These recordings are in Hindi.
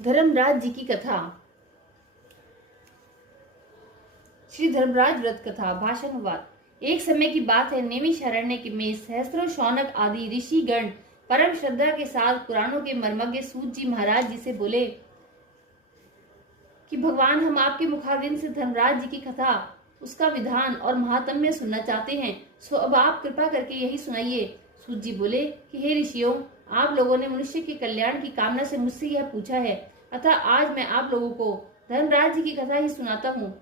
धर्मराज जी की कथा। श्री धर्मराज व्रत कथा। भाषणवाद। एक समय की बात है, नैमिषारण्य में सहस्त्रों शौनक आदि ऋषि गण परम श्रद्धा के साथ पुराणों के मर्मज्ञ सूत जी महाराज जी से बोले कि भगवान, हम आपके मुखारविंद से धर्मराज जी की कथा, उसका विधान और महात्म्य सुनना चाहते हैं, सो अब आप कृपा करके यही सुनाइए। सूत जी बोले कि हे ऋषियों, आप लोगों ने मनुष्य के कल्याण की कामना से मुझसे यह पूछा है, अतः आज मैं आप लोगों को धर्मराज जी की कथा ही सुनाता हूँ।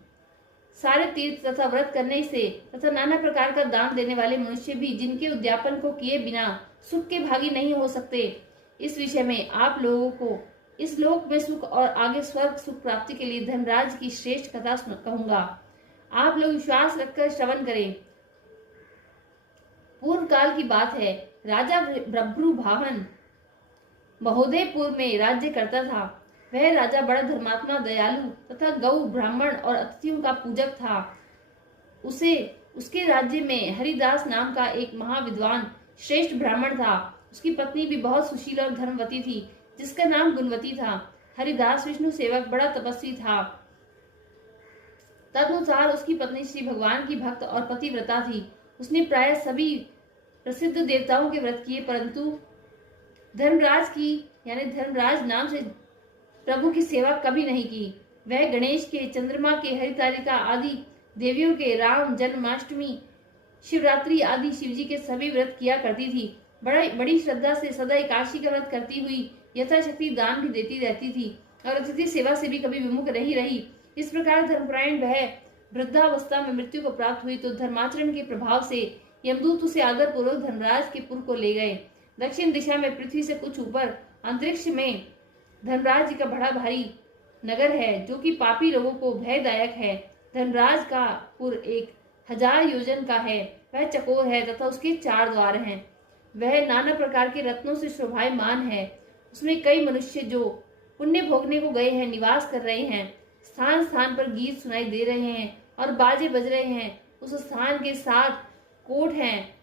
सारे तीर्थ तथा व्रत करने से तथा नाना प्रकार का दान देने वाले मनुष्य भी जिनके उद्यापन को किए बिना सुख के भागी नहीं हो सकते, इस विषय में आप लोगों को इस लोक में सुख और आगे स्वर्ग सुख प्राप्ति के लिए धर्मराज की श्रेष्ठ कथा कहूंगा। आप लोग विश्वास रखकर श्रवण करें। पूर्व काल की बात है, राजा बभ्रुवाहन महोदयपुर में राज्य करता था। वह राजा बड़ा धर्मात्मा, दयालु तथा गौ, ब्राह्मण और अतिथियों का पूजक था। उसके राज्य में हरिदास नाम का एक महाविद्वान श्रेष्ठ ब्राह्मण था। उसकी पत्नी भी बहुत सुशील और धर्मवती थी, जिसका नाम गुणवती था। हरिदास विष्णु सेवक बड़ा तपस्वी था। तदनुसार उसकी पत्नी श्री भगवान की भक्त और पतिव्रता थी। उसने प्राय सभी प्रसिद्ध देवताओं के व्रत किए, परंतु धर्मराज नाम से प्रभु की सेवा कभी नहीं की। वह गणेश के, चंद्रमा के, हरितालिका आदि देवियों के, राम जन्माष्टमी, शिवरात्रि आदि शिवजी के सभी व्रत किया करती थी। बड़ी श्रद्धा से सदा एकादशी का व्रत करती हुई यथाशक्ति दान भी देती रहती थी और अतिथि सेवा से भी कभी विमुख नहीं रही। इस प्रकार धर्मपरायण वह वृद्धावस्था में मृत्यु को प्राप्त हुई तो धर्माचरण के प्रभाव से यमदूत उसे आदर पूर्वक धर्मराज के पुर को ले गए। दक्षिण दिशा में पृथ्वी से कुछ ऊपर अंतरिक्ष में धर्मराज जी का बड़ा भारी नगर है, जो कि पापी लोगों को भयदायक है। धर्मराज का पुर 1000 योजन का है। वह चकोर है तथा उसके 4 द्वार हैं। वह नाना प्रकार के रत्नों से शोभायमान है। उसमें कई मनुष्य जो पुण्य भोगने को गए हैं निवास कर रहे हैं। स्थान स्थान पर गीत सुनाई दे रहे हैं और बाजे बज रहे हैं। उस स्थान के 7 कोट हैं।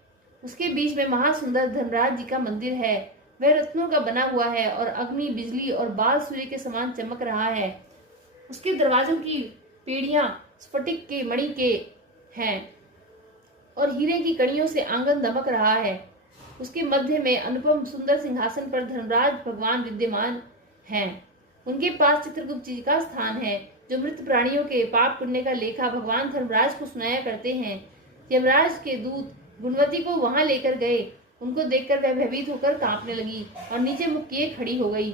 उसके बीच में महासुंदर धर्मराज जी का मंदिर है। वह रत्नों का बना हुआ है और अग्नि, बिजली और बाल सूर्य के समान चमक रहा है। उसके दरवाजों की पीढ़ियां स्फटिक के मणि के हैं और हीरे की कड़ियों से आंगन दमक रहा है। उसके मध्य में अनुपम सुंदर सिंहासन पर धर्मराज भगवान विद्यमान हैं। उनके पास चित्रगुप्त जी का स्थान है, जो मृत प्राणियों के पाप पुण्य का लेखा भगवान धर्मराज को सुनाया करते हैं। यमराज के दूत गुणवती को वहां लेकर गए। उनको देखकर वह भयभीत होकर कांपने लगी और नीचे मुख किए खड़ी हो गई।